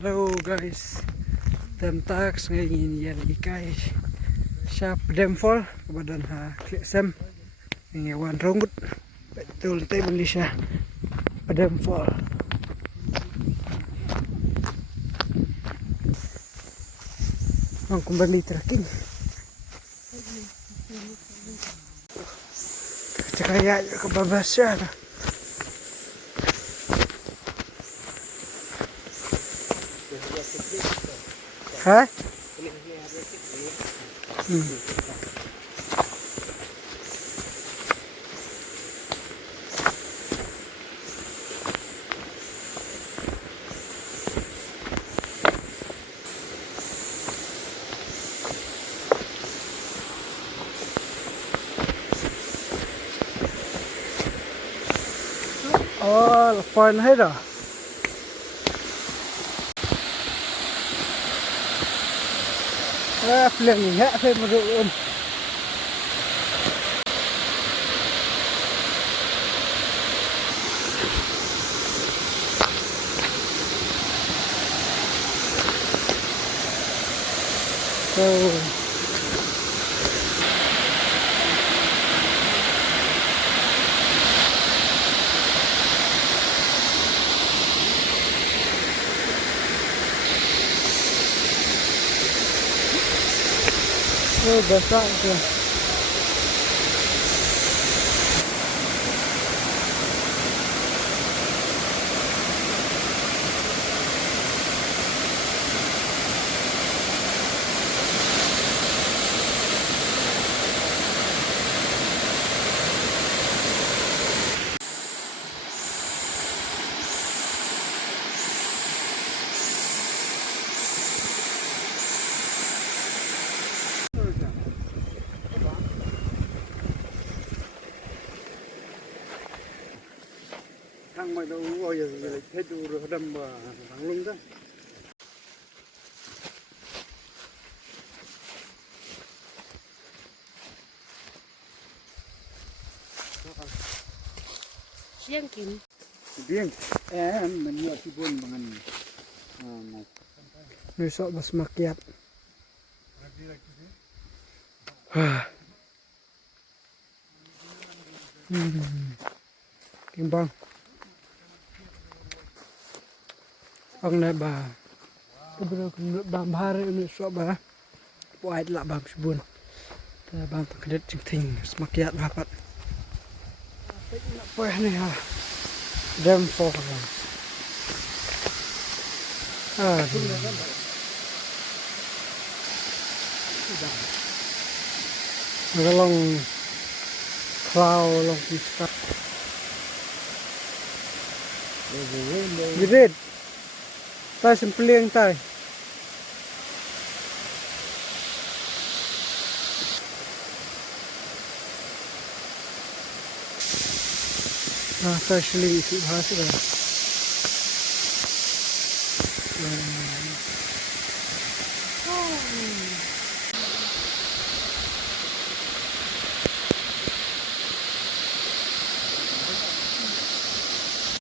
Hello guys, temtak ngayon yan ikay siya pedemfol kebadan ha Khliehasem ngawan rambut betul tay beli siya pedemfol. Ang kembali trekking cekaya kebabasya. Hah? Oh, lepas ni dah. Phèn mình hẹ thêm một rượu ôm. Besar tu. Thằng mày đâu bao giờ thấy đủ rồi đâm vào thằng lưng đó. Riêng kín. Riêng. Mình mua cái buôn bằng này. Người sợ bớt makiat. Kim băng. Ang na ba? Pero kung bambara ini so ba? Buat lah bam sebun. Bam terkedet cing semakiat dapat. Apa ni ha? Dam for. Long cloud long sky. Girit. Tai sempeliang tai. Tai seling isi bahasa dah.